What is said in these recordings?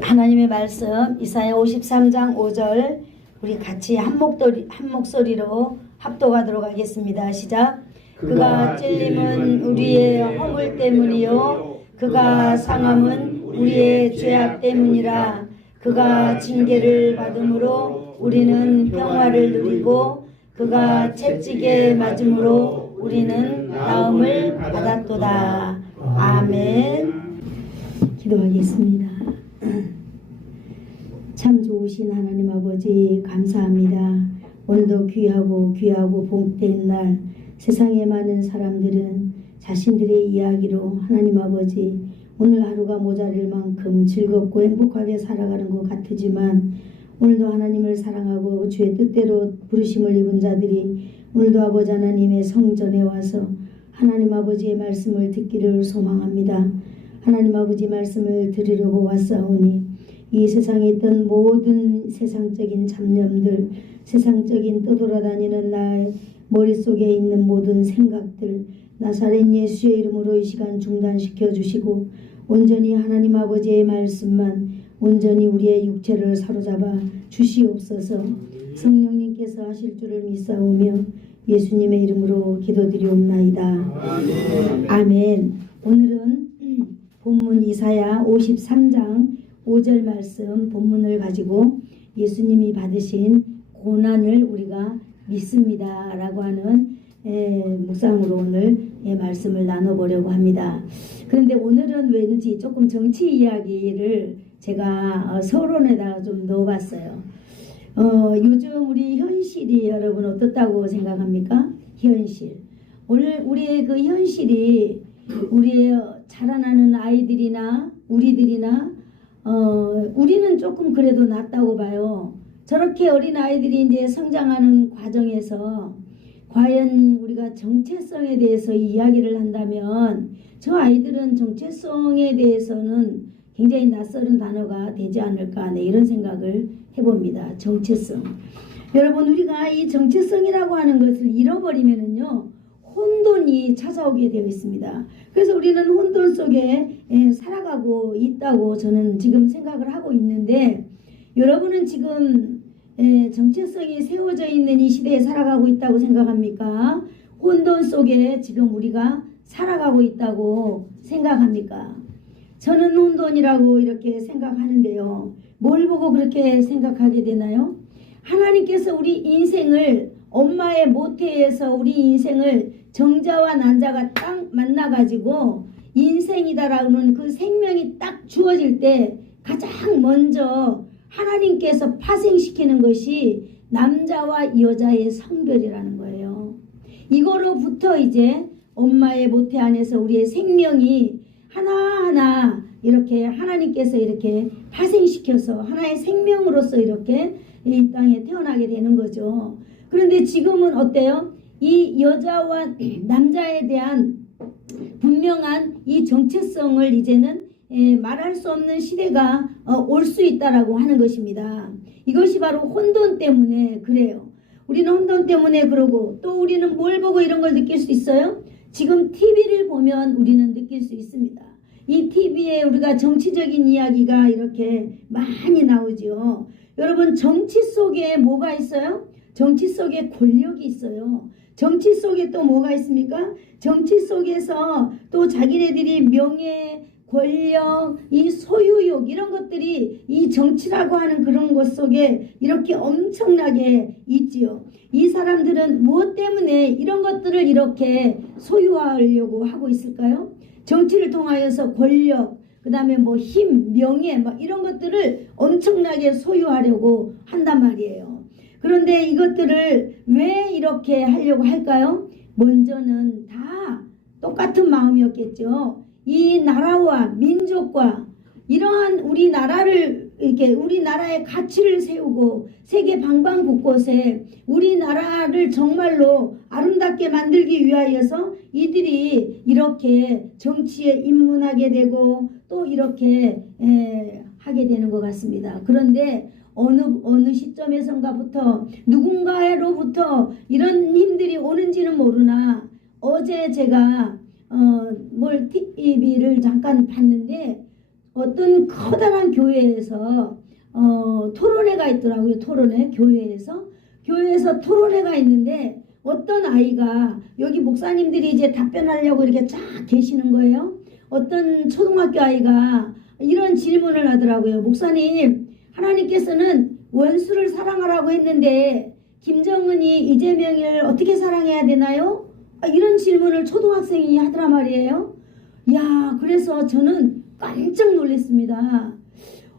하나님의 말씀 이사야 53장 5절 우리 같이 한 목소리로 합독하도록 하겠습니다. 시작. 그가 찔림은 우리의 허물 때문이요 그가 상함은 우리의 죄악 때문이라. 그가 징계를 받음으로 우리는 평화를 누리고 그가 채찍에 맞음으로 우리는 나음을 받았도다. 아멘. 기도하겠습니다. 참 좋으신 하나님 아버지 감사합니다. 오늘도 귀하고 복된 날, 세상에 많은 사람들은 자신들의 이야기로 하나님 아버지 오늘 하루가 모자랄 만큼 즐겁고 행복하게 살아가는 것 같으지만, 오늘도 하나님을 사랑하고 주의 뜻대로 부르심을 입은 자들이 오늘도 아버지 하나님의 성전에 와서 하나님 아버지의 말씀을 듣기를 소망합니다. 하나님 아버지 말씀을 들으려고 왔사오니 이 세상에 있던 모든 세상적인 잡념들, 세상적인 떠돌아다니는 나의 머릿속에 있는 모든 생각들, 나사렛 예수의 이름으로 이 시간 중단시켜 주시고 온전히 하나님 아버지의 말씀만 온전히 우리의 육체를 사로잡아 주시옵소서. 성령님께서 하실 줄을 믿사오며 예수님의 이름으로 기도드리옵나이다. 아멘. 오늘은 본문 이사야 53장 5절 말씀 본문을 가지고 예수님이 받으신 고난을 우리가 믿습니다 라고 하는 묵상으로 오늘 말씀을 나눠보려고 합니다. 그런데 오늘은 왠지 조금 정치 이야기를 제가 서론에다가 좀 넣어봤어요. 요즘 우리 현실이 여러분 어떻다고 생각합니까? 현실. 오늘 우리의 그 현실이 우리의 자라나는 아이들이나 우리들이나 우리는 조금 그래도 낫다고 봐요. 저렇게 어린 아이들이 이제 성장하는 과정에서 과연 우리가 정체성에 대해서 이야기를 한다면 저 아이들은 정체성에 대해서는 굉장히 낯설은 단어가 되지 않을까, 이런 생각을 해봅니다. 정체성. 여러분, 우리가 이 정체성이라고 하는 것을 잃어버리면은요 혼돈이 찾아오게 되어 있습니다. 그래서 우리는 혼돈 속에 살아가고 있다고 저는 지금 생각을 하고 있는데, 여러분은 지금 정체성이 세워져 있는 이 시대에 살아가고 있다고 생각합니까? 혼돈 속에 지금 우리가 살아가고 있다고 생각합니까? 저는 혼돈이라고 이렇게 생각하는데요. 뭘 보고 그렇게 생각하게 되나요? 하나님께서 우리 인생을 엄마의 모태에서 우리 인생을 정자와 난자가 딱 만나가지고 인생이다라는 그 생명이 딱 주어질 때 가장 먼저 하나님께서 파생시키는 것이 남자와 여자의 성별이라는 거예요. 이거로부터 이제 엄마의 모태 안에서 우리의 생명이 하나하나 이렇게 하나님께서 이렇게 파생시켜서 하나의 생명으로서 이렇게 이 땅에 태어나게 되는 거죠. 그런데 지금은 어때요? 이 여자와 남자에 대한 분명한 이 정체성을 이제는 말할 수 없는 시대가 올 수 있다라고 하는 것입니다. 이것이 바로 혼돈 때문에 그래요. 우리는 혼돈 때문에 그러고, 또 우리는 뭘 보고 이런 걸 느낄 수 있어요? 지금 TV를 보면 우리는 느낄 수 있습니다. 이 TV에 우리가 정치적인 이야기가 이렇게 많이 나오죠. 여러분, 정치 속에 뭐가 있어요? 정치 속에 권력이 있어요. 정치 속에 또 뭐가 있습니까? 정치 속에서 또 자기네들이 명예, 권력, 이 소유욕, 이런 것들이 이 정치라고 하는 그런 것 속에 이렇게 엄청나게 있지요. 이 사람들은 무엇 때문에 이런 것들을 이렇게 소유하려고 하고 있을까요? 정치를 통하여서 권력, 그 다음에 뭐 힘, 명예, 막 이런 것들을 엄청나게 소유하려고 한단 말이에요. 그런데 이것들을 왜 이렇게 하려고 할까요? 먼저는 다 똑같은 마음이었겠죠. 이 나라와 민족과 이러한 우리나라를 이렇게 우리나라의 가치를 세우고 세계 방방곳곳에 우리나라를 정말로 아름답게 만들기 위하여서 이들이 이렇게 정치에 입문하게 되고 또 이렇게 하게 되는 것 같습니다. 그런데 어느 시점에선가부터 누군가로부터 이런 힘들이 오는지는 모르나, 어제 제가 TV를 잠깐 봤는데 어떤 커다란 교회에서 토론회가 있더라고요. 토론회 교회에서 토론회가 있는데 어떤 아이가 여기 목사님들이 이제 답변하려고 이렇게 쫙 계시는 거예요. 어떤 초등학교 아이가 이런 질문을 하더라고요. 목사님, 하나님께서는 원수를 사랑하라고 했는데 김정은이 이재명을 어떻게 사랑해야 되나요? 이런 질문을 초등학생이 하더란 말이에요. 야, 그래서 저는 깜짝 놀랐습니다.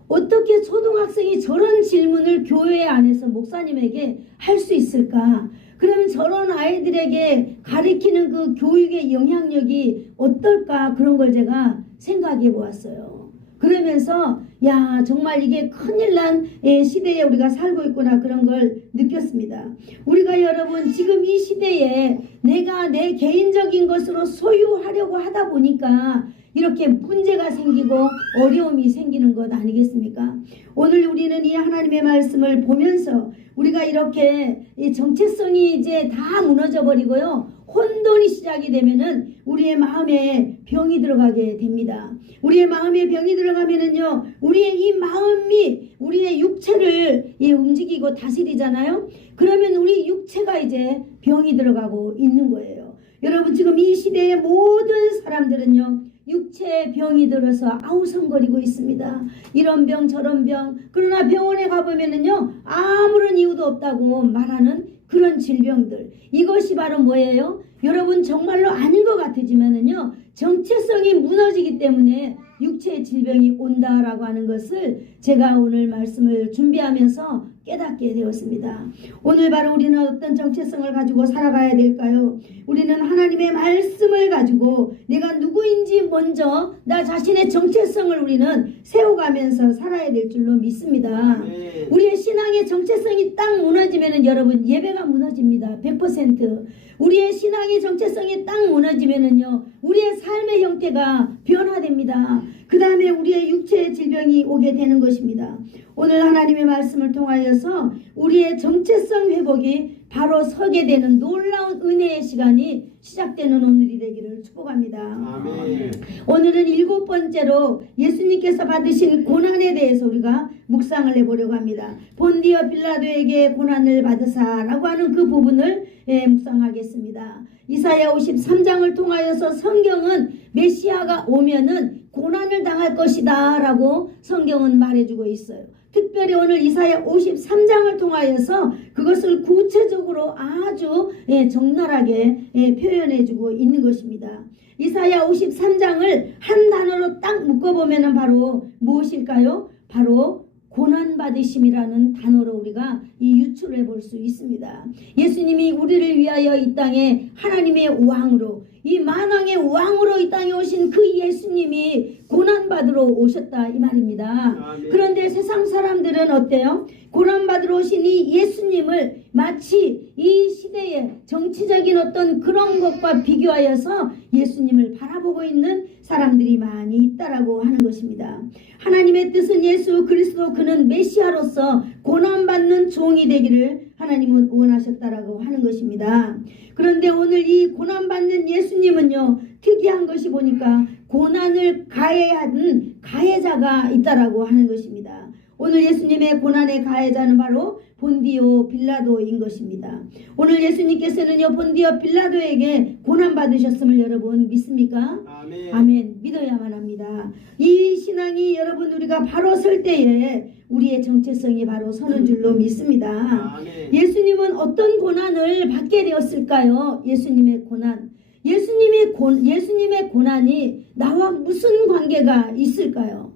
어떻게 초등학생이 저런 질문을 교회 안에서 목사님에게 할 수 있을까? 그러면 저런 아이들에게 가르치는 그 교육의 영향력이 어떨까? 그런 걸 제가 생각해 보았어요. 그러면서 야, 정말 이게 큰일 난 시대에 우리가 살고 있구나, 그런 걸 느꼈습니다. 우리가 여러분 지금 이 시대에 내가 내 개인적인 것으로 소유하려고 하다 보니까 이렇게 문제가 생기고 어려움이 생기는 것 아니겠습니까? 오늘 우리는 이 하나님의 말씀을 보면서 우리가 이렇게 이 정체성이 이제 다 무너져 버리고요, 혼돈이 시작이 되면은 우리의 마음에 병이 들어가게 됩니다. 우리의 마음에 병이 들어가면은요, 우리의 이 마음이 우리의 육체를 움직이고 다스리잖아요. 그러면 우리 육체가 이제 병이 들어가고 있는 거예요. 여러분, 지금 이 시대의 모든 사람들은요, 육체에 병이 들어서 아우성거리고 있습니다. 이런 병 저런 병. 그러나 병원에 가보면은요, 아무런 이유도 없다고 말하는 그런 질병들. 이것이 바로 뭐예요? 여러분, 정말로 아닌 것 같지만은요, 정체성이 무너지기 때문에 육체의 질병이 온다라고 하는 것을 제가 오늘 말씀을 준비하면서 깨닫게 되었습니다. 오늘 바로 우리는 어떤 정체성을 가지고 살아가야 될까요? 우리는 하나님의 말씀을 가지고 내가 누구인지 먼저 나 자신의 정체성을 우리는 세워가면서 살아야 될 줄로 믿습니다. 우리의 신앙의 정체성이 딱 무너지면 여러분, 예배가 무너집니다. 100%. 우리의 신앙의 정체성이 딱 무너지면은요, 우리의 삶의 형태가 변화됩니다. 그 다음에 우리의 육체의 질병이 오게 되는 것입니다. 오늘 하나님의 말씀을 통하여서 우리의 정체성 회복이 바로 서게 되는 놀라운 은혜의 시간이 시작되는 오늘이 되기를 축복합니다. 아멘. 오늘은 7번째로 예수님께서 받으신 고난에 대해서 우리가 묵상을 해보려고 합니다. 본디오 빌라도에게 고난을 받으사라고 하는 그 부분을 묵상하겠습니다. 이사야 53장을 통하여서 성경은 메시아가 오면은 고난을 당할 것이다 라고 성경은 말해주고 있어요. 특별히 오늘 이사야 53장을 통하여서 그것을 구체적으로 아주 적나라하게 표현해주고 있는 것입니다. 이사야 53장을 한 단어로 딱 묶어보면 바로 무엇일까요? 바로 고난받으심이라는 단어로 우리가 유출해 볼 수 있습니다. 예수님이 우리를 위하여 이 땅에 하나님의 왕으로, 이 만왕의 왕으로 이 땅에 오신 그 예수님이 고난받으러 오셨다 이 말입니다. 아멘. 그런데 세상 사람들은 어때요? 고난받으러 오신 이 예수님을 마치 이 시대의 정치적인 어떤 그런 것과 비교하여서 예수님을 바라보고 있는 사람들이 많이 있다라고 하는 것입니다. 하나님의 뜻은 예수 그리스도 그는 메시아로서 고난받는 종이 되기를 하나님은 원하셨다라고 하는 것입니다. 그런데 오늘 이 고난받는 예수님은요, 특이한 것이 보니까 고난을 가해하는 가해자가 있다라고 하는 것입니다. 오늘 예수님의 고난의 가해자는 바로 본디오 빌라도인 것입니다. 오늘 예수님께서는요, 본디오 빌라도에게 고난받으셨음을 여러분 믿습니까? 아멘. 아멘. 믿어야만 합니다. 이 신앙이 여러분 우리가 바로 설 때에 우리의 정체성이 바로 서는 줄로 믿습니다. 아멘. 예수님은 어떤 고난을 받게 되었을까요? 예수님의 고난. 예수님의 고난이 나와 무슨 관계가 있을까요?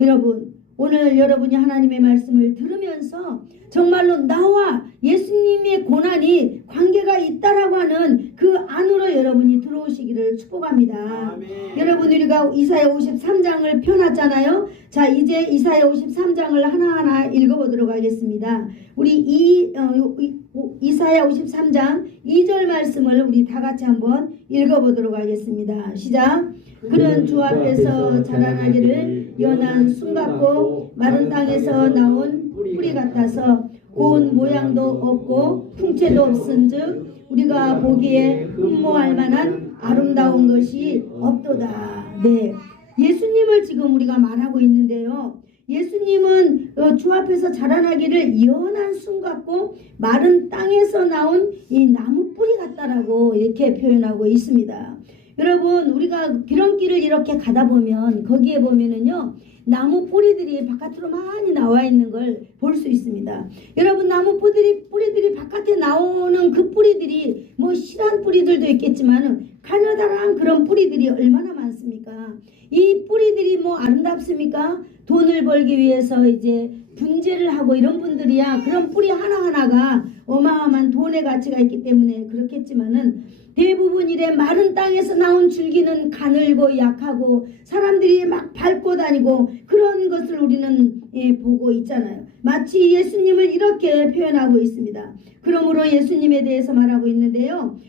여러분, 오늘 여러분이 하나님의 말씀을 들으면서 정말로 나와 예수님의 고난이 관계가 있다라고 하는 그 안으로 여러분이 들어오시기를 축복합니다. 아멘. 여러분, 우리가 이사야 53장을 펴놨잖아요. 자, 이제 이사야 53장을 하나하나 읽어보도록 하겠습니다. 우리 이사야 53장 2절 말씀을 우리 다 같이 한번 읽어보도록 하겠습니다. 시작. 그는 주 앞에서 자라나기를 연한 숨 같고 마른 땅에서 나온 뿌리 같아서 고운 모양도 없고 풍채도 없은즉 우리가 보기에 흠모할 만한 아름다운 것이 없도다. 네, 예수님을 지금 우리가 말하고 있는데요. 예수님은 주 앞에서 자라나기를 연한 순 같고 마른 땅에서 나온 이 나무 뿌리 같다라고 이렇게 표현하고 있습니다. 여러분, 우리가 비렁길을 이렇게 가다 보면 거기에 보면은요, 나무 뿌리들이 바깥으로 많이 나와 있는 걸 볼 수 있습니다. 여러분, 나무 뿌리들이 바깥에 나오는 그 뿌리들이 뭐 실한 뿌리들도 있겠지만은 가느다란 그런 뿌리들이 얼마나 많습니까? 이 뿌리들이 뭐 아름답습니까? 돈을 벌기 위해서 이제 분재를 하고 이런 분들이야 그런 뿌리 하나하나가 어마어마한 돈의 가치가 있기 때문에 그렇겠지만은 대부분 이래 마른 땅에서 나온 줄기는 가늘고 약하고 사람들이 막 밟고 다니고 그런 것을 우리는 보고 있잖아요. 마치 예수님을 이렇게 표현하고 있습니다. 그러므로 예수님에 대해서 말하고 있는데요.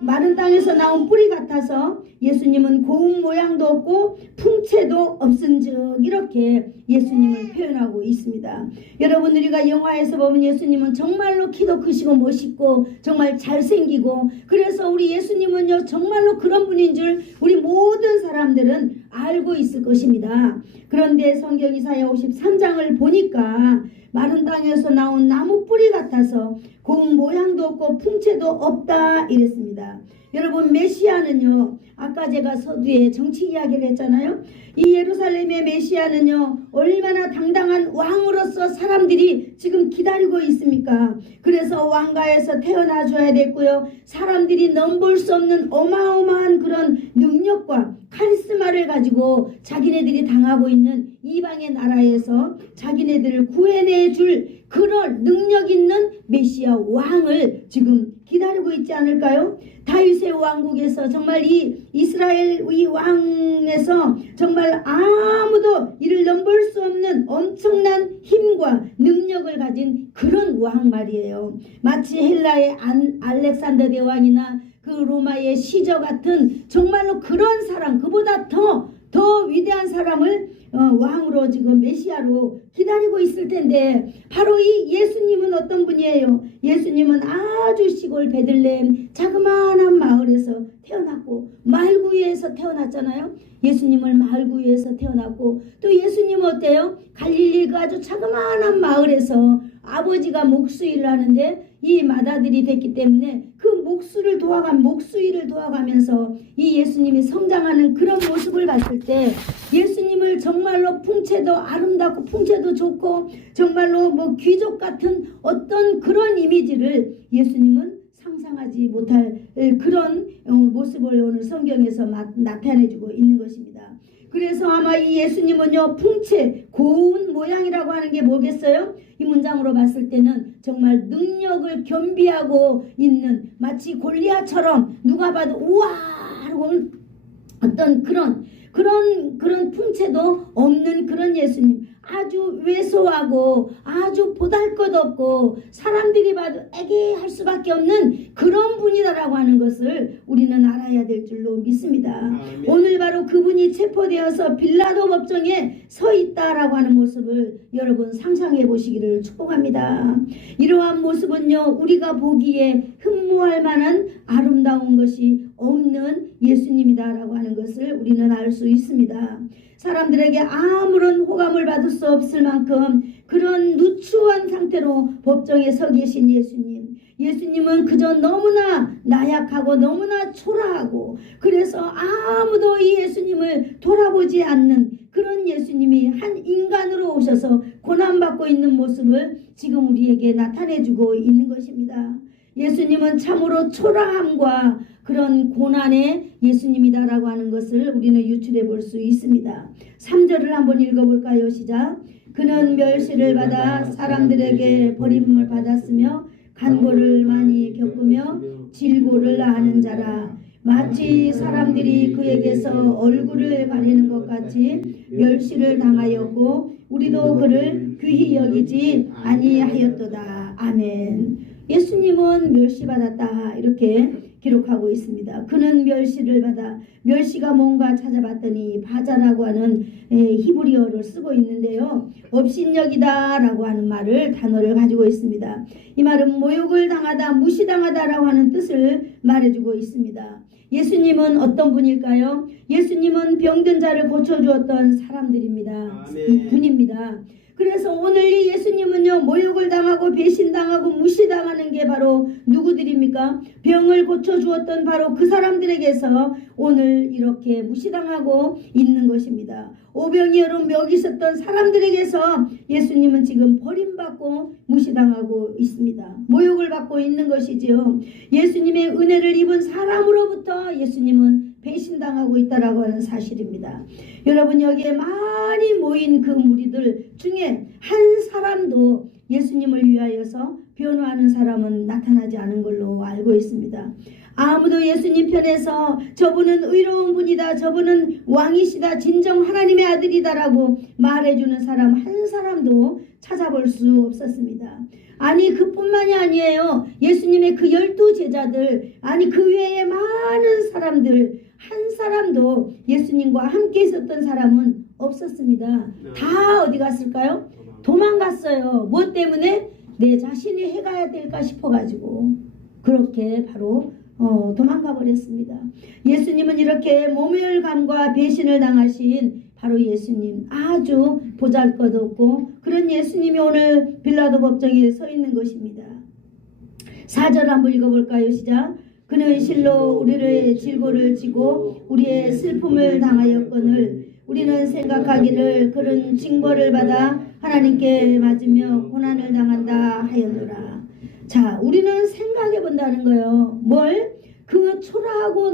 마른 땅에서 나온 뿌리 같아서 예수님은 고운 모양도 없고 풍채도 없은즉 이렇게 예수님을 표현하고 있습니다. 여러분, 우리가 영화에서 보면 예수님은 정말로 키도 크시고 멋있고 정말 잘생기고 그래서 우리 예수님은요 정말로 그런 분인 줄 우리 모든 사람들은 알고 있을 것입니다. 그런데 성경 이사야 53장을 보니까 마른 땅에서 나온 나무 뿌리 같아서 고운 모양도 없고 풍채도 없다 이랬습니다. 여러분, 메시아는요, 아까 제가 서두에 정치 이야기를 했잖아요. 이 예루살렘의 메시아는요 얼마나 당당한 왕으로서 사람들이 지금 기다리고 있습니까? 그래서 왕가에서 태어나 줘야 됐고요, 사람들이 넘볼 수 없는 어마어마한 그런 능력과 카리스마를 가지고 자기네들이 당하고 있는 이방의 나라에서 자기네들을 구해내 줄 그런 능력 있는 메시아 왕을 지금 기다리고 있지 않을까요? 다윗의 왕국에서 정말 이 이스라엘 이 왕에서 정말 아무도 이를 넘볼 수 없는 엄청난 힘과 능력을 가진 그런 왕 말이에요. 마치 헬라의 알렉산더 대왕이나 그 로마의 시저 같은 정말로 그런 사람, 그보다 더 위대한 사람을 왕으로 지금 메시아로 기다리고 있을 텐데 바로 이 예수님은 어떤 분이에요? 예수님은 아주 시골 베들레헴 자그마한 마을에서 태어났고 말구유에서 태어났잖아요. 예수님은 말구유에서 태어났고 또 예수님은 어때요? 갈릴리 그 아주 자그마한 마을에서 아버지가 목수일을 하는데 이 맏아들이 됐기 때문에 그 목수일을 도와가면서 이 예수님이 성장하는 그런 모습을 봤을 때 예수님을 정말로 풍채도 아름답고 풍채도 좋고 정말로 뭐 귀족 같은 어떤 그런 이미지를 예수님은 상상하지 못할 그런 모습을 오늘 성경에서 나타내주고 있는 것입니다. 그래서 아마 이 예수님은요 풍채, 고운 모양이라고 하는 게 뭐겠어요? 이 문장으로 봤을 때는 정말 능력을 겸비하고 있는 마치 골리앗처럼 누가 봐도 우와 하고 어떤 그런 풍채도 없는 그런 예수님, 아주 왜소하고 아주 보잘것없고 사람들이 봐도 애기할 수밖에 없는 그런 분이다라고 하는 것을 우리는 알아야 될 줄로 믿습니다. 오늘 바로 그분이 체포되어서 빌라도 법정에 서 있다라고 하는 모습을 여러분 상상해 보시기를 축복합니다. 이러한 모습은요 우리가 보기에 흠모할 만한 아름다운 것이 없는 예수님이다라고 하는 것을 우리는 알 수 있습니다. 사람들에게 아무런 호감을 받을 수 없을 만큼 그런 누추한 상태로 법정에 서 계신 예수님은 그저 너무나 나약하고 너무나 초라하고 그래서 아무도 이 예수님을 돌아보지 않는 그런 예수님이 한 인간으로 오셔서 고난받고 있는 모습을 지금 우리에게 나타내주고 있는 것입니다. 예수님은 참으로 초라함과 그런 고난의 예수님이다라고 하는 것을 우리는 유출해 볼 수 있습니다. 3절을 한번 읽어볼까요? 시작. 그는 멸시를 받아 사람들에게 버림을 받았으며 간고를 많이 겪으며 질고를 아는 자라. 마치 사람들이 그에게서 얼굴을 가리는 것 같이 멸시를 당하였고 우리도 그를 귀히 여기지 아니하였도다. 아멘. 예수님은 멸시받았다 이렇게 기록하고 있습니다. 그는 멸시를 받아, 멸시가 뭔가 찾아봤더니 바자라고 하는 히브리어를 쓰고 있는데요. 업신여기다 라고 하는 단어를 가지고 있습니다. 이 말은 모욕을 당하다, 무시당하다 라고 하는 뜻을 말해주고 있습니다. 예수님은 어떤 분일까요? 예수님은 병든 자를 고쳐주었던 사람들입니다. 분입니다. 그래서 오늘 이 예수님은요, 모욕을 당하고 배신당하고 무시당하는 게 바로 누구들입니까? 병을 고쳐주었던 바로 그 사람들에게서 오늘 이렇게 무시당하고 있는 것입니다. 오병이 여러 멱이 있었던 사람들에게서 예수님은 지금 버림받고 무시당하고 있습니다. 모욕을 받고 있는 것이지요. 예수님의 은혜를 입은 사람으로부터 예수님은 배신당하고 있다라고 하는 사실입니다. 여러분, 여기에 많이 모인 그 무리들 중에 한 사람도 예수님을 위하여서 변호하는 사람은 나타나지 않은 걸로 알고 있습니다. 아무도 예수님 편에서 저분은 의로운 분이다, 저분은 왕이시다, 진정 하나님의 아들이다라고 말해주는 사람 한 사람도 찾아볼 수 없었습니다. 아니, 그뿐만이 아니에요. 예수님의 그 12제자들, 아니 그 외에 많은 사람들, 한 사람도 예수님과 함께 있었던 사람은 없었습니다. 다 어디 갔을까요? 도망갔어요. 뭐 때문에? 내 자신이 해가야 될까 싶어가지고 그렇게 바로 도망가 버렸습니다. 예수님은 이렇게 모멸감과 배신을 당하신 바로 예수님, 아주 보잘것없고 그런 예수님이 오늘 빌라도 법정에 서 있는 것입니다. 4절 한번 읽어볼까요? 시작. 그는 실로 우리의 질고를 지고 우리의 슬픔을 당하였거늘 우리는 생각하기를 그런 징벌을 받아 하나님께 맞으며 고난을 당한다 하였노라. 자, 우리는 생각해 본다는 거예요. 뭘? 그 초라하고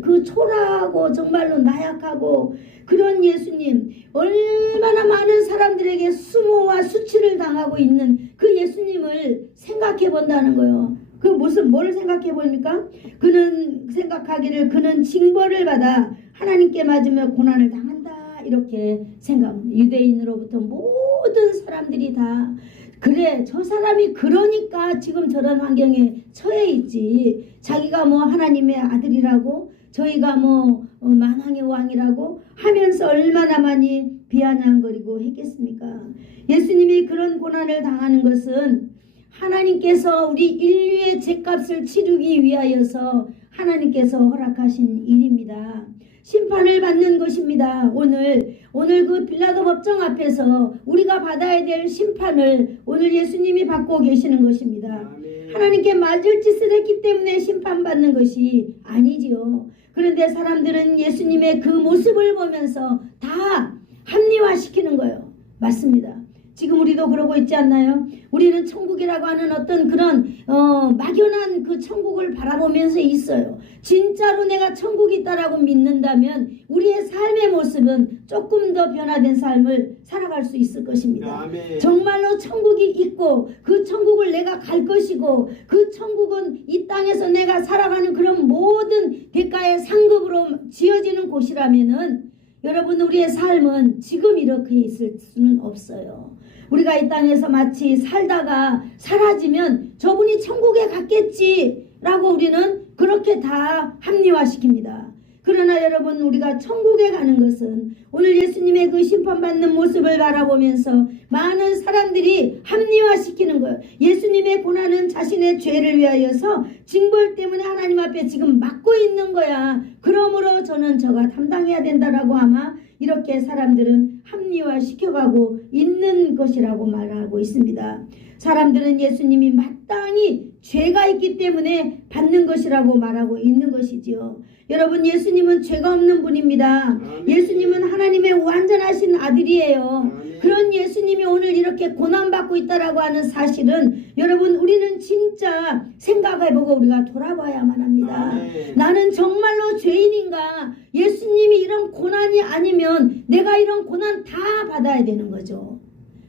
그 초라하고 정말로 나약하고 그런 예수님, 얼마나 많은 사람들에게 수모와 수치를 당하고 있는 그 예수님을 생각해 본다는 거예요. 그 뭘 생각해 봅니까? 그는 생각하기를 그는 징벌을 받아 하나님께 맞으며 고난을 당한다, 이렇게 생각합니다. 유대인으로부터 모든 사람들이 다 그래, 저 사람이 그러니까 지금 저런 환경에 처해 있지. 자기가 뭐 하나님의 아들이라고, 저희가 뭐 만왕의 왕이라고 하면서 얼마나 많이 비아냥거리고 했겠습니까? 예수님이 그런 고난을 당하는 것은 하나님께서 우리 인류의 죄값을 치르기 위하여서 하나님께서 허락하신 일입니다. 심판을 받는 것입니다. 오늘 그 빌라도 법정 앞에서 우리가 받아야 될 심판을 오늘 예수님이 받고 계시는 것입니다. 하나님께 맞을 짓을 했기 때문에 심판받는 것이 아니지요. 그런데 사람들은 예수님의 그 모습을 보면서 다 합리화시키는 거예요. 맞습니다. 지금 우리도 그러고 있지 않나요? 우리는 천국이라고 하는 어떤 그런 막연한 그 천국을 바라보면서 있어요. 진짜로 내가 천국이 있다라고 믿는다면 우리의 삶의 모습은 조금 더 변화된 삶을 살아갈 수 있을 것입니다. 아멘. 정말로 천국이 있고 그 천국을 내가 갈 것이고 그 천국은 이 땅에서 내가 살아가는 그런 모든 대가의 상급으로 지어지는 곳이라면은 여러분, 우리의 삶은 지금 이렇게 있을 수는 없어요. 우리가 이 땅에서 마치 살다가 사라지면 저분이 천국에 갔겠지라고 우리는 그렇게 다 합리화시킵니다. 그러나 여러분, 우리가 천국에 가는 것은 오늘 예수님의 그 심판받는 모습을 바라보면서 많은 사람들이 합리화시키는 거예요. 예수님의 고난은 자신의 죄를 위하여서 징벌 때문에 하나님 앞에 지금 맡고 있는 거야. 그러므로 저는 저가 담당해야 된다라고 아마 이렇게 사람들은 합리화시켜가고 있는 것이라고 말하고 있습니다. 사람들은 예수님이 마땅히 죄가 있기 때문에 받는 것이라고 말하고 있는 것이지요. 여러분, 예수님은 죄가 없는 분입니다. 예수님은 하나님의 완전하신 아들이에요. 그런 예수님이 오늘 이렇게 고난받고 있다라고 하는 사실은 여러분, 우리는 진짜 생각해보고 우리가 돌아봐야만 합니다. 나는 정말로 죄인인가? 예수님이 이런 고난이 아니면 내가 이런 고난 다 받아야 되는 거죠.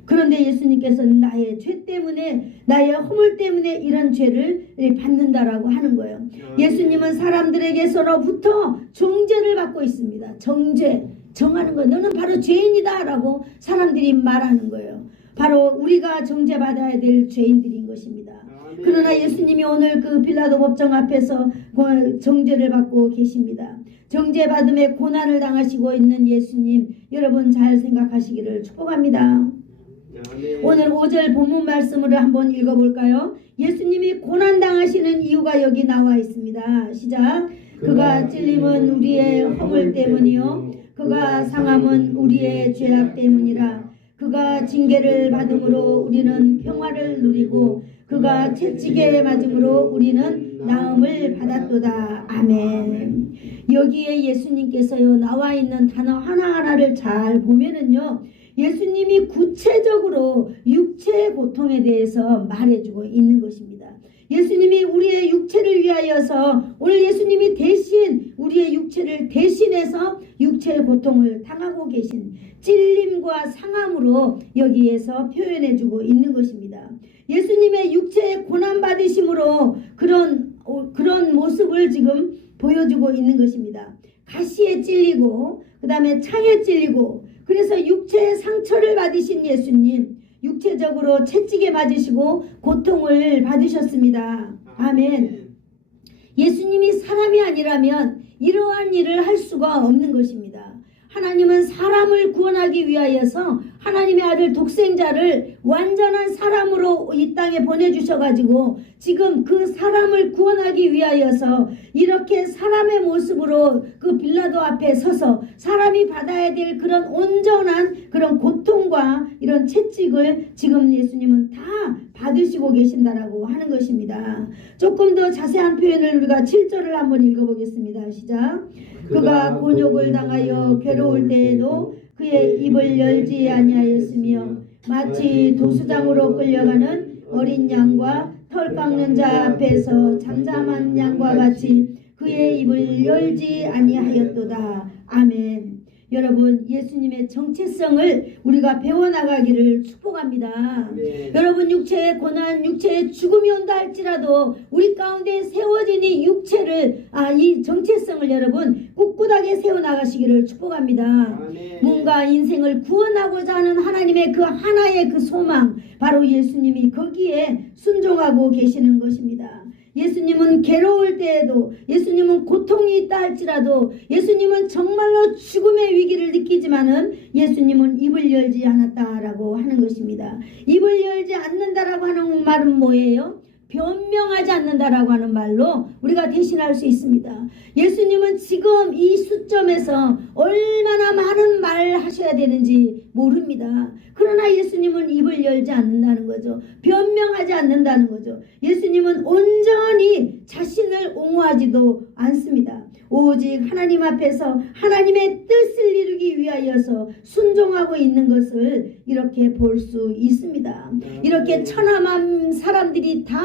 그런데 예수님께서는 나의 죄 때문에, 나의 허물 때문에 이런 죄를 받는다라고 하는 거예요. 예수님은 사람들에게서로부터 정죄를 받고 있습니다. 정죄, 정하는 거예요. 너는 바로 죄인이다 라고 사람들이 말하는 거예요. 바로 우리가 정죄받아야 될 죄인들인 것입니다. 그러나 예수님이 오늘 그 빌라도 법정 앞에서 정죄를 받고 계십니다. 정죄받음에 고난을 당하시고 있는 예수님, 여러분 잘 생각하시기를 축복합니다. 오늘 5절 본문 말씀을 한번 읽어볼까요? 예수님이 고난당하시는 이유가 여기 나와 있습니다. 시작. 그가 찔림은 우리의 허물 때문이요 그가 상함은 우리의 죄악 때문이라. 그가 징계를 받음으로 우리는 평화를 누리고 그가 채찍에 맞음으로 우리는 나음을 받았도다. 아멘. 여기에 예수님께서요 나와 있는 단어 하나하나를 잘 보면은요 예수님이 구체적으로 육체의 고통에 대해서 말해주고 있는 것입니다. 예수님이 우리의 육체를 위하여서 오늘 예수님이 대신 우리의 육체를 대신해서 육체의 고통을 당하고 계신 찔림과 상함으로 여기에서 표현해주고 있는 것입니다. 예수님의 육체의 고난받으심으로 그런 모습을 지금 보여주고 있는 것입니다. 가시에 찔리고 그 다음에 창에 찔리고 그래서 육체의 상처를 받으신 예수님, 육체적으로 채찍에 맞으시고 고통을 받으셨습니다. 아멘. 예수님이 사람이 아니라면 이러한 일을 할 수가 없는 것입니다. 하나님은 사람을 구원하기 위하여서 하나님의 아들 독생자를 완전한 사람으로 이 땅에 보내주셔가지고 지금 그 사람을 구원하기 위하여서 이렇게 사람의 모습으로 그 빌라도 앞에 서서 사람이 받아야 될 그런 온전한 그런 고통과 이런 채찍을 지금 예수님은 다 받으시고 계신다라고 하는 것입니다. 조금 더 자세한 표현을 우리가 7절을 한번 읽어보겠습니다. 시작. 그가 곤욕을 당하여 괴로울 때에도 그의 입을 열지 아니하였으며 마치 도수장으로 끌려가는 어린 양과 털 깎는 자 앞에서 잠잠한 양과 같이 그의 입을 열지 아니하였도다. 아멘. 여러분 예수님의 정체성을 우리가 배워나가기를 축복합니다. 여러분 육체의 고난, 육체의 죽음이 온다 할지라도 우리 가운데 세워진 이 육체를 이 정체성을 여러분 꿋꿋하게 세워나가시기를 축복합니다. 뭔가 인생을 구원하고자 하는 하나님의 그 하나의 그 소망 바로 예수님이 거기에 순종하고 계시는 것입니다. 예수님은 괴로울 때에도 예수님은 고통이 있다 할지라도 예수님은 정말로 죽음의 위기를 느끼지만은 예수님은 입을 열지 않았다라고 하는 것입니다. 입을 열지 않는다라고 하는 말은 뭐예요? 변명하지 않는다라고 하는 말로 우리가 대신할 수 있습니다. 예수님은 지금 이 시점에서 얼마나 많은 말을 하셔야 되는지 모릅니다. 그러나 예수님은 입을 열지 않는다는 거죠. 변명하지 않는다는 거죠. 예수님은 온전히 자신을 옹호하지도 않습니다. 오직 하나님 앞에서 하나님의 뜻을 이루기 위하여서 순종하고 있는 것을 이렇게 볼 수 있습니다. 이렇게 천하만 사람들이 다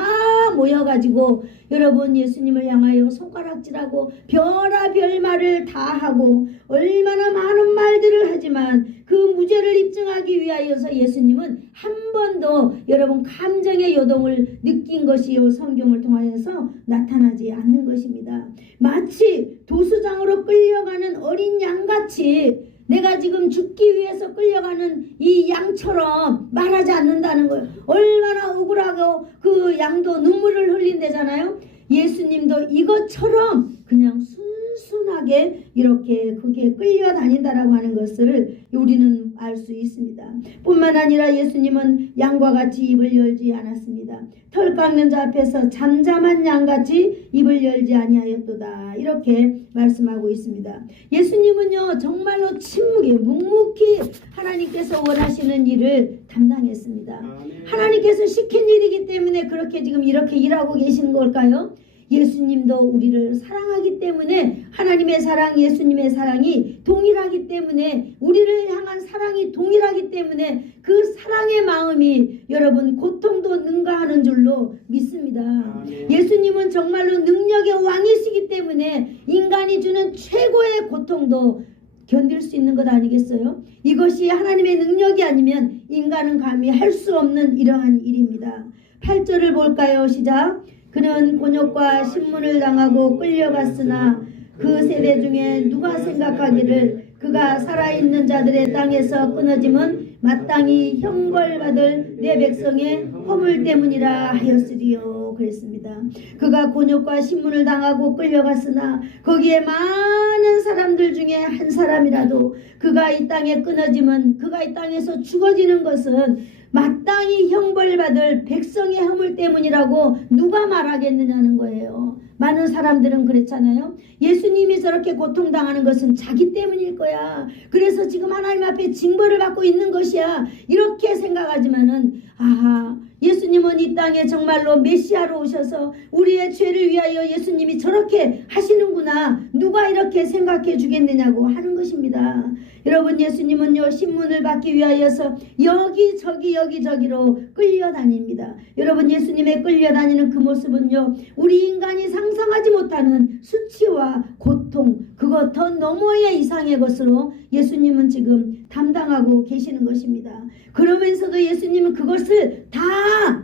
모여가지고 여러분 예수님을 향하여 손가락질하고 별의별 말을 다 하고 얼마나 많은 말들을 하지만 그 무죄를 입증하기 위하여서 예수님은 한 번도 여러분 감정의 요동을 느낀 것이 성경을 통하여서 나타나지 않는 것입니다. 마치 도수장으로 끌려가는 어린 양같이 내가 지금 죽기 위해서 끌려가는 이 양처럼 말하지 않는다는 거예요. 얼마나 억울하고 그 양도 눈물을 흘린대잖아요. 예수님도 이것처럼 그냥 순순하게 이렇게 그게 끌려다닌다라고 하는 것을 우리는 알 수 있습니다. 뿐만 아니라 예수님은 양과 같이 입을 열지 않았습니다. 털 깎는 자 앞에서 잠잠한 양같이 입을 열지 아니하였도다. 이렇게 말씀하고 있습니다. 예수님은요 정말로 침묵히 묵묵히 하나님께서 원하시는 일을 담당했습니다. 하나님께서 시킨 일이기 때문에 그렇게 지금 이렇게 일하고 계시는 걸까요? 예수님도 우리를 사랑하기 때문에 하나님의 사랑, 예수님의 사랑이 동일하기 때문에 우리를 향한 사랑이 동일하기 때문에 그 사랑의 마음이 여러분 고통도 능가하는 줄로 믿습니다. 예수님은 정말로 능력의 왕이시기 때문에 인간이 주는 최고의 고통도 견딜 수 있는 것 아니겠어요? 이것이 하나님의 능력이 아니면 인간은 감히 할 수 없는 이러한 일입니다. 8절을 볼까요? 시작. 그는 곤욕과 신문을 당하고 끌려갔으나 그 세대 중에 누가 생각하기를 그가 살아있는 자들의 땅에서 끊어짐은 마땅히 형벌받을 내 백성의 허물 때문이라 하였으리요. 그랬습니다. 그가 곤욕과 신문을 당하고 끌려갔으나 거기에 많은 사람들 중에 한 사람이라도 그가 이 땅에 끊어지면, 그가 이 땅에서 죽어지는 것은 마땅히 형벌받을 백성의 허물 때문이라고 누가 말하겠느냐는 거예요. 많은 사람들은 그랬잖아요. 예수님이 저렇게 고통당하는 것은 자기 때문일 거야. 그래서 지금 하나님 앞에 징벌을 받고 있는 것이야. 이렇게 생각하지만은, 아하, 예수님은 이 땅에 정말로 메시아로 오셔서 우리의 죄를 위하여 예수님이 저렇게 하시는구나. 누가 이렇게 생각해 주겠느냐고 하는 것입니다. 여러분, 예수님은요, 신문을 받기 위하여서 여기저기로 끌려다닙니다. 여러분, 예수님의 끌려다니는 그 모습은요, 우리 인간이 상상하지 못하는 수치와 고통, 그것 더 너머의 이상의 것으로 예수님은 지금 담당하고 계시는 것입니다. 그러면서도 예수님은 그것을 다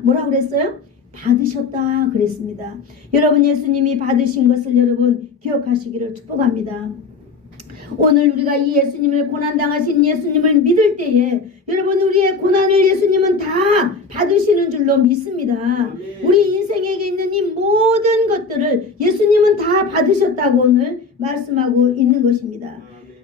뭐라고 그랬어요? 받으셨다 그랬습니다. 여러분, 예수님이 받으신 것을 여러분 기억하시기를 축복합니다. 오늘 우리가 이 예수님을, 고난당하신 예수님을 믿을 때에 여러분, 우리의 고난을 예수님은 다 받으시는 줄로 믿습니다. 우리 인생에게 있는 이 모든 것들을 예수님은 다 받으셨다고 오늘 말씀하고 있는 것입니다.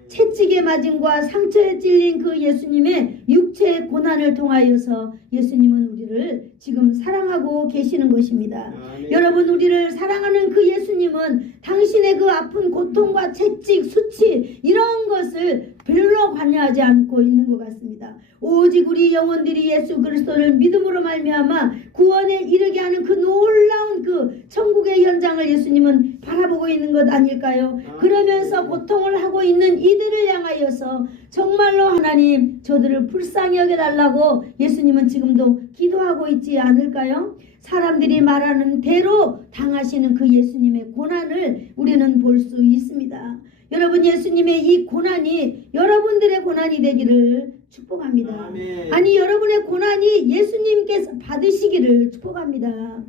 채찍에 맞음과 상처에 찔린 그 예수님의 육체의 고난을 통하여서 예수님은 우리를 지금 사랑하고 계시는 것입니다. 여러분, 우리를 사랑하는 그 예수님은 당신의 그 아픈 고통과 채찍, 수치 이런 것을 별로 관여하지 않고 있는 것 같습니다. 오직 우리 영혼들이 예수 그리스도를 믿음으로 말미암아 구원에 이르게 하는 그 놀라운 그 천국의 현장을 예수님은 바라보고 있는 것 아닐까요? 그러면서 고통을 하고 있는 이들을 향하여서 정말로 하나님, 저들을 불쌍히 여겨달라고 예수님은 지금도 기도하고 있지 않을까요? 사람들이 말하는 대로 당하시는 그 예수님의 고난을 우리는 볼 수 있습니다. 여러분, 예수님의 이 고난이 여러분들의 고난이 되기를 축복합니다. 아멘. 아니, 여러분의 고난이 예수님께서 받으시기를 축복합니다.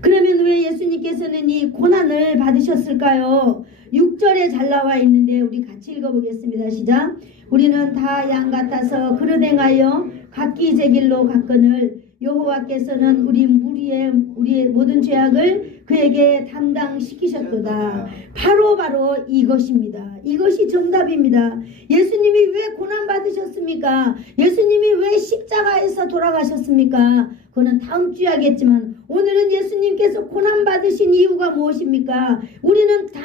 그러면 왜 예수님께서는 이 고난을 받으셨을까요? 6절에 잘 나와 있는데 우리 같이 읽어보겠습니다. 시작. 우리는 다 양 같아서 그릇 행하여 각기 제 길로 갔거늘 여호와께서는 우리의 모든 죄악을 그에게 담당시키셨도다. 바로 이것입니다. 이것이 정답입니다. 예수님이 왜 고난 받으셨습니까? 예수님이 왜 십자가에서 돌아가셨습니까? 그거는 다음 주에 하겠지만 오늘은 예수님께서 고난 받으신 이유가 무엇입니까? 우리는 다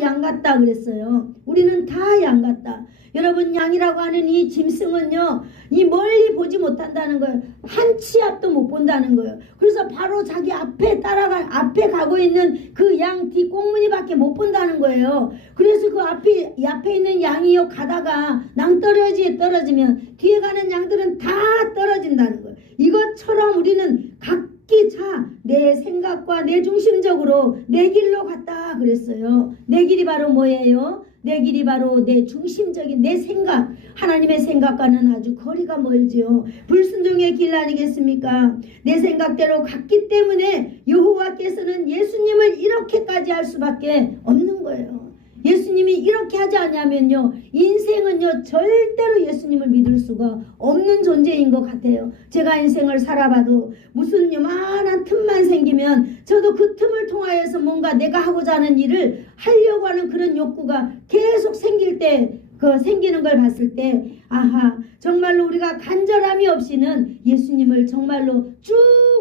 양 같다 그랬어요. 우리는 다 양 같다. 여러분, 양이라고 하는 이 짐승은요, 이 멀리 보지 못한다는 거예요. 한 치 앞도 못 본다는 거예요. 그래서 바로 자기 앞에 가고 있는 그 양 뒤 꽁무니밖에 못 본다는 거예요. 그래서 그 앞에 있는 양이요, 가다가 낭떠러지에 떨어지면 뒤에 가는 양들은 다 떨어진다는 거예요. 이것처럼 우리는 각기 내 생각과 내 중심적으로 내 길로 갔다 그랬어요. 내 길이 바로 뭐예요? 내 길이 바로 내 중심적인 내 생각, 하나님의 생각과는 아주 거리가 멀지요. 불순종의 길 아니겠습니까? 내 생각대로 갔기 때문에 여호와께서는 예수님을 이렇게까지 할 수밖에 없는 거예요. 예수님이 이렇게 하지 않냐면요, 인생은요 절대로 예수님을 믿을 수가 없는 존재인 것 같아요. 제가 인생을 살아봐도 무슨 요만한 틈만 생기면 저도 그 틈을 통하여서 뭔가 내가 하고자 하는 일을 하려고 하는 그런 욕구가 계속 생기는 걸 봤을 때, 아하, 정말로 우리가 간절함이 없이는 예수님을 정말로 쭉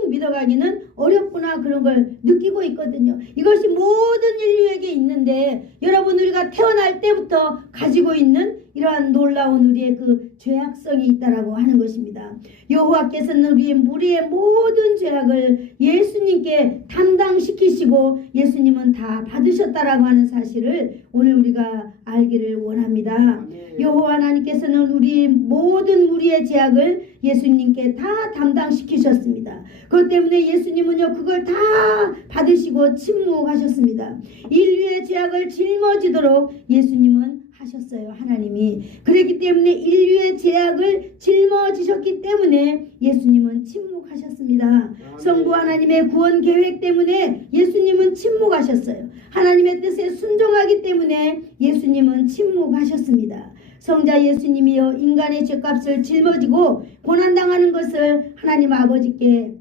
믿어가기는 어렵구나, 그런 걸 느끼고 있거든요. 이것이 모든 인류에게 있는데, 여러분, 우리가 태어날 때부터 가지고 있는 이러한 놀라운 우리의 그 죄악성이 있다라고 하는 것입니다. 여호와께서는 우리의 모든 죄악을 예수님께 담당시키시고 예수님은 다 받으셨다라고 하는 사실을 오늘 우리가 알기를 원합니다. 여호와 하나님께서는 모든 우리의 죄악을 예수님께 다 담당시키셨습니다. 그것 때문에 예수님은요, 그걸 다 받으시고 침묵하셨습니다. 인류의 죄악을 짊어지도록 예수님은 하셨어요. 하나님이. 그렇기 때문에 인류의 죄악을 짊어지셨기 때문에 예수님은 침묵하셨습니다. 성부 하나님의 구원 계획 때문에 예수님은 침묵하셨어요. 하나님의 뜻에 순종하기 때문에 예수님은 침묵하셨습니다. 성자 예수님이여 인간의 죄값을 짊어지고 고난당하는 것을 하나님 아버지께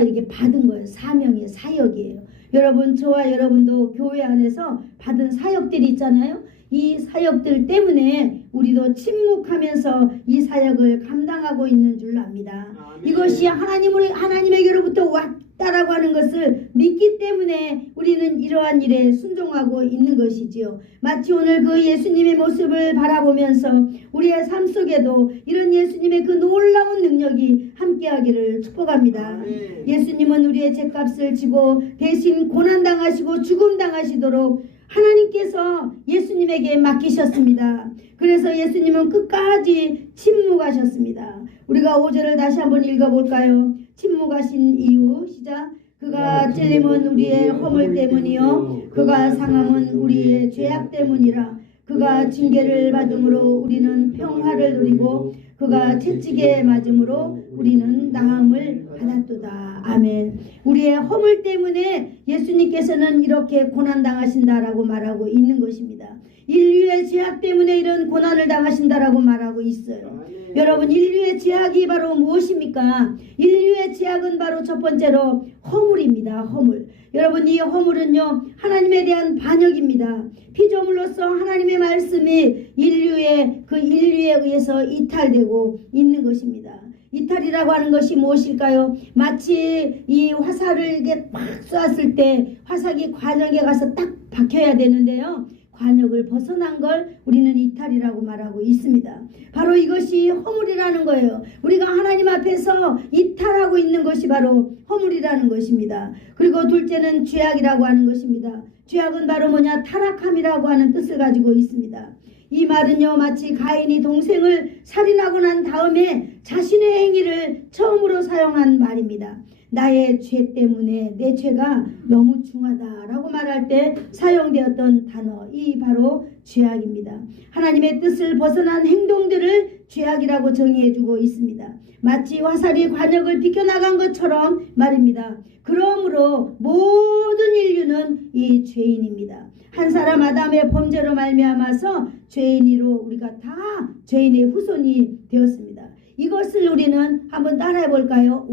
이렇게 받은 거예요. 사명이에요. 사역이에요. 여러분, 저와 여러분도 교회 안에서 받은 사역들이 있잖아요. 이 사역들 때문에 우리도 침묵하면서 이 사역을 감당하고 있는 줄 압니다. 이것이 하나님에게로부터 왔다라고 하는 것을 믿기 때문에 우리는 이러한 일에 순종하고 있는 것이지요. 마치 오늘 그 예수님의 모습을 바라보면서 우리의 삶 속에도 이런 예수님의 그 놀라운 능력이 함께하기를 축복합니다. 예수님은 우리의 죄값을 지고 대신 고난당하시고 죽음당하시도록 하나님께서 예수님에게 맡기셨습니다. 그래서 예수님은 끝까지 침묵하셨습니다. 우리가 5절을 다시 한번 읽어볼까요? 침묵하신 이유 시작. 그가 찔림은 우리의 허물 때문이요 그가 상함은 우리의 죄악 때문이라. 그가 징계를 받음으로 우리는 평화를 누리고 그가 채찍에 맞음으로 우리는 나음을 받았도다. 아멘. 우리의 허물 때문에 예수님께서는 이렇게 고난당하신다라고 말하고 있는 것입니다. 인류의 죄악 때문에 이런 고난을 당하신다라고 말하고 있어요. 여러분, 인류의 죄악이 바로 무엇입니까? 인류의 죄악은 바로 첫 번째로 허물입니다. 허물. 여러분, 이 허물은요 하나님에 대한 반역입니다. 피조물로서 하나님의 말씀이 인류에 의해서 이탈되고 있는 것입니다. 이탈이라고 하는 것이 무엇일까요? 마치 이 화살을 이렇게 팍 쏘았을 때 화살이 관역에 가서 딱 박혀야 되는데요. 관역을 벗어난 걸 우리는 이탈이라고 말하고 있습니다. 바로 이것이 허물이라는 거예요. 우리가 하나님 앞에서 이탈하고 있는 것이 바로 허물이라는 것입니다. 그리고 둘째는 죄악이라고 하는 것입니다. 죄악은 바로 뭐냐? 타락함이라고 하는 뜻을 가지고 있습니다. 이 말은요 마치 가인이 동생을 살인하고 난 다음에 자신의 행위를 처음으로 사용한 말입니다. 나의 죄 때문에 내 죄가 너무 중하다라고 말할 때 사용되었던 단어, 이 바로 죄악입니다. 하나님의 뜻을 벗어난 행동들을 죄악이라고 정의해주고 있습니다. 마치 화살이 관역을 비켜나간 것처럼 말입니다. 그러므로 모든 인류는 이 죄인입니다. 한 사람 아담의 범죄로 말미암아서 죄인으로 우리가 다 죄인의 후손이 되었습니다. 이것을 우리는 한번 따라해 볼까요?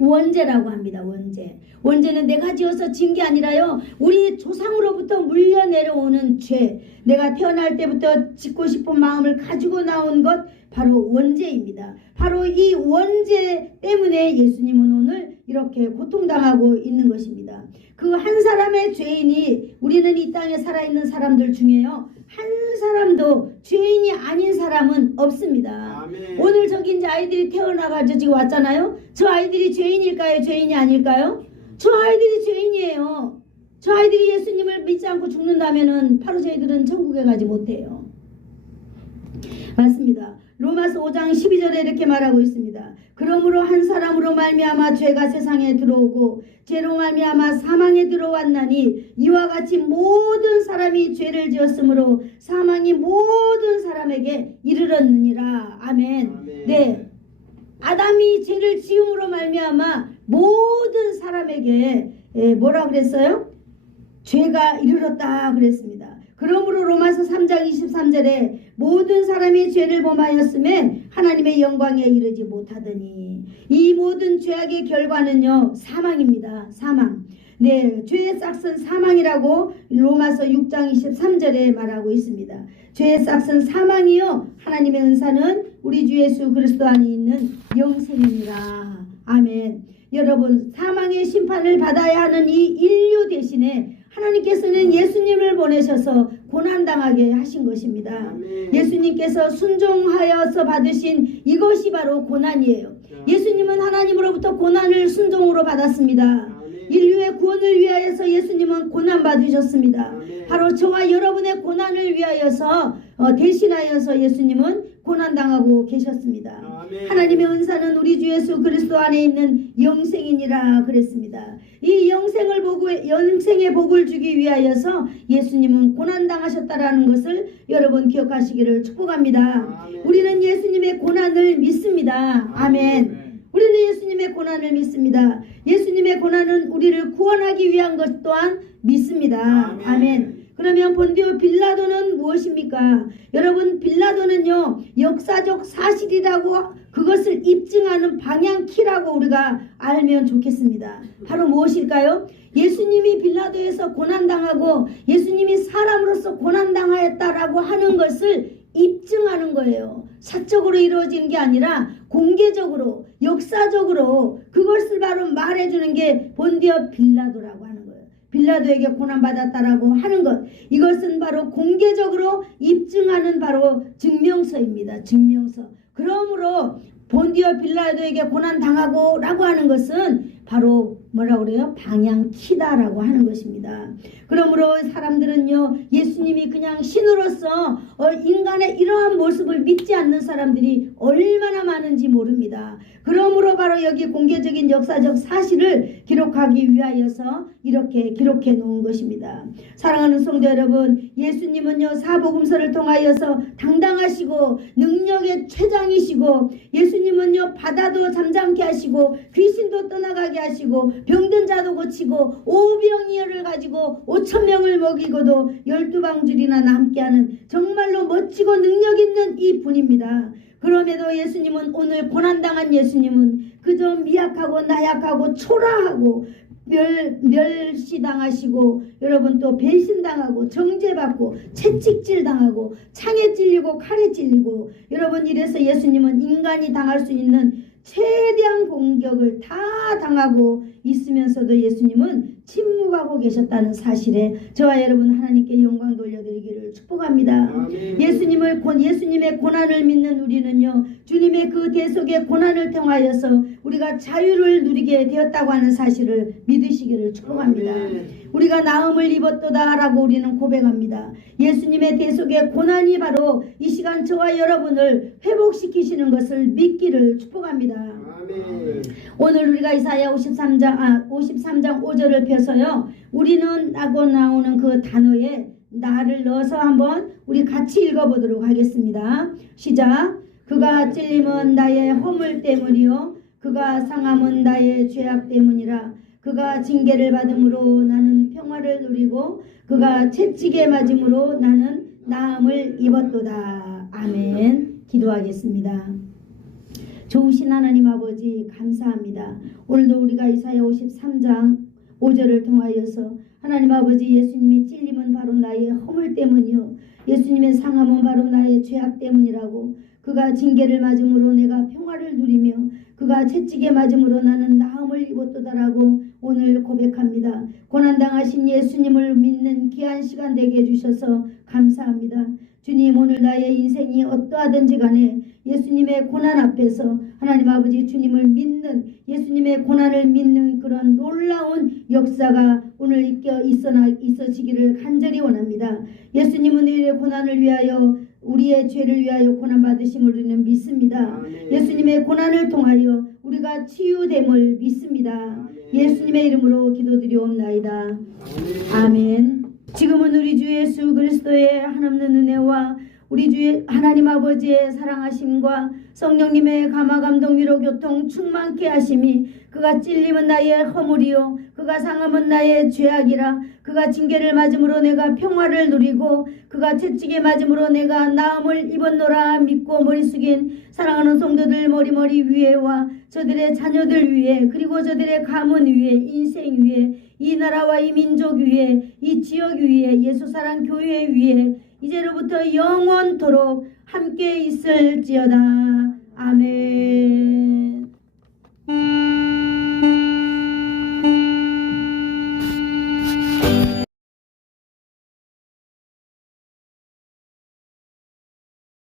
원죄라고 합니다. 원죄는 내가 지어서 진 게 아니라요 우리 조상으로부터 물려 내려오는 죄, 내가 태어날 때부터 짓고 싶은 마음을 가지고 나온 것, 바로 원죄입니다. 바로 이 원죄 때문에 예수님은 오늘 이렇게 고통당하고 있는 것입니다. 그 한 사람의 죄인이, 우리는 이 땅에 살아있는 사람들 중에요 한 사람도 죄인이 아닌 사람은 없습니다. 아멘. 오늘 저기 이제 아이들이 태어나가지고 지금 왔잖아요. 저 아이들이 죄인일까요? 죄인이 아닐까요? 저 아이들이 죄인이에요. 저 아이들이 예수님을 믿지 않고 죽는다면은 바로 저희들은 천국에 가지 못해요. 맞습니다. 로마서 5장 12절에 이렇게 말하고 있습니다. 그러므로 한 사람으로 말미암아 죄가 세상에 들어오고 죄로 말미암아 사망에 들어왔나니 이와 같이 모든 사람이 죄를 지었으므로 사망이 모든 사람에게 이르렀느니라. 아멘. 네, 아담이 죄를 지음으로 말미암아 모든 사람에게 뭐라 그랬어요? 죄가 이르렀다 그랬습니다. 그러므로 로마서 3장 23절에 모든 사람이 죄를 범하였음에 하나님의 영광에 이르지 못하더니, 이 모든 죄악의 결과는요 사망입니다. 사망. 네, 죄의 싹은 사망이라고 로마서 6장 23절에 말하고 있습니다. 죄의 싹은 사망이요 하나님의 은사는 우리 주 예수 그리스도 안에 있는 영생이니라. 아멘. 여러분, 사망의 심판을 받아야 하는 이 인류 대신에 하나님께서는 예수님을 보내셔서 고난당하게 하신 것입니다. 아멘. 예수님께서 순종하여서 받으신 이것이 바로 고난이에요. 예수님은 하나님으로부터 고난을 순종으로 받았습니다. 아멘. 인류의 구원을 위하여서 예수님은 고난 받으셨습니다. 아멘. 바로 저와 여러분의 고난을 위하여서 대신하여서 예수님은 고난당하고 계셨습니다. 아멘. 하나님의 은사는 우리 주 예수 그리스도 안에 있는 영생이니라 그랬습니다. 이 영생의 복을 주기 위하여서 예수님은 고난당하셨다라는 것을 여러분 기억하시기를 축복합니다. 아멘. 우리는 예수님의 고난을 믿습니다. 아멘. 우리는 예수님의 고난을 믿습니다. 예수님의 고난은 우리를 구원하기 위한 것 또한 믿습니다. 아멘. 아멘. 그러면 본디오 빌라도는 무엇입니까? 여러분, 빌라도는요 역사적 사실이라고 그것을 입증하는 방향키라고 우리가 알면 좋겠습니다. 바로 무엇일까요? 예수님이 빌라도에서 고난당하고 예수님이 사람으로서 고난당하였다라고 하는 것을 입증하는 거예요. 사적으로 이루어지는 게 아니라 공개적으로 역사적으로 그것을 바로 말해주는 게 본디오 빌라도라고 하는 거예요. 빌라도에게 고난받았다라고 하는 것, 이것은 바로 공개적으로 입증하는 바로 증명서입니다. 증명서. 그러므로 본디오 빌라도에게 고난당하고 라고 하는 것은 바로 뭐라고 그래요? 방향키다라고 하는 것입니다. 그러므로 사람들은요 예수님이 그냥 신으로서 인간의 이러한 모습을 믿지 않는 사람들이 얼마나 많은지 모릅니다. 그러므로 바로 여기 공개적인 역사적 사실을 기록하기 위하여서 이렇게 기록해 놓은 것입니다. 사랑하는 성도 여러분, 예수님은요 사복음서를 통하여서 당당하시고 능력의 최장이시고, 예수님은요 바다도 잠잠케 하시고 귀신도 떠나가게 하시고 병든 자도 고치고 오병이어를 가지고 5,000명을 먹이고도 12방줄이나 남게하는 정말로 멋지고 능력 있는 이 분입니다. 그럼에도 예수님은, 오늘 고난당한 예수님은 그저 미약하고 나약하고 초라하고 멸시당하시고, 여러분 또 배신당하고 정죄받고 채찍질당하고 창에 찔리고 칼에 찔리고, 여러분 이래서 예수님은 인간이 당할 수 있는 최대한 공격을 다 당하고 있으면서도 예수님은 침묵하고 계셨다는 사실에 저와 여러분 하나님께 영광 돌려드리기를 축복합니다. 아멘. 예수님의 고난을 믿는 우리는요 주님의 그 대속의 고난을 통하여서 우리가 자유를 누리게 되었다고 하는 사실을 믿으시기를 축복합니다. 아멘. 우리가 나음을 입었도다 라고 우리는 고백합니다. 예수님의 대속의 고난이 바로 이 시간 저와 여러분을 회복시키시는 것을 믿기를 축복합니다. 아멘. 오늘 우리가 이사야 53장 5절을 펴서요 우리는 라고 나오는 그 단어에 나를 넣어서 한번 우리 같이 읽어보도록 하겠습니다. 시작. 그가 찔림은 나의 허물 때문이요 그가 상함은 나의 죄악 때문이라. 그가 징계를 받음으로 나는 평화를 누리고 그가 채찍에 맞음으로 나는 나음을 입었도다. 아멘. 기도하겠습니다. 좋으신 하나님 아버지 감사합니다. 오늘도 우리가 이사야 53장 5절을 통하여서 하나님 아버지, 예수님이 찔림은 바로 나의 허물 때문이요 예수님의 상함은 바로 나의 죄악 때문이라고, 그가 징계를 맞음으로 내가 평화를 누리며 그가 채찍에 맞음으로 나는 나음을 입었도다라고 오늘 고백합니다. 고난당하신 예수님을 믿는 귀한 시간 되게 해주셔서 감사합니다. 주님, 오늘 나의 인생이 어떠하든지 간에 예수님의 고난 앞에서 하나님 아버지 주님을 믿는, 예수님의 고난을 믿는 그런 놀라운 역사가 오늘 있어지기를 간절히 원합니다. 예수님은 우리의 고난을 위하여, 우리의 죄를 위하여 고난받으심을 우리는 믿습니다. 아멘. 예수님의 고난을 통하여 우리가 치유됨을 믿습니다. 아멘. 예수님의 이름으로 기도드리옵나이다. 아멘. 지금은 우리 주 예수 그리스도의 한없는 은혜와 우리 주 하나님 아버지의 사랑하심과 성령님의 감화 감동 위로 교통 충만케 하심이, 그가 찔림은 나의 허물이요 그가 상함은 나의 죄악이라. 그가 징계를 맞음으로 내가 평화를 누리고 그가 채찍에 맞음으로 내가 나음을 입었노라 믿고 머리 숙인 사랑하는 성도들 머리 위에와 저들의 자녀들 위에, 그리고 저들의 가문 위에, 인생 위에, 이 나라와 이 민족 위에, 이 지역 위에, 예수사랑 교회 위에 이제로부터 영원토록 함께 있을지어다. 아멘.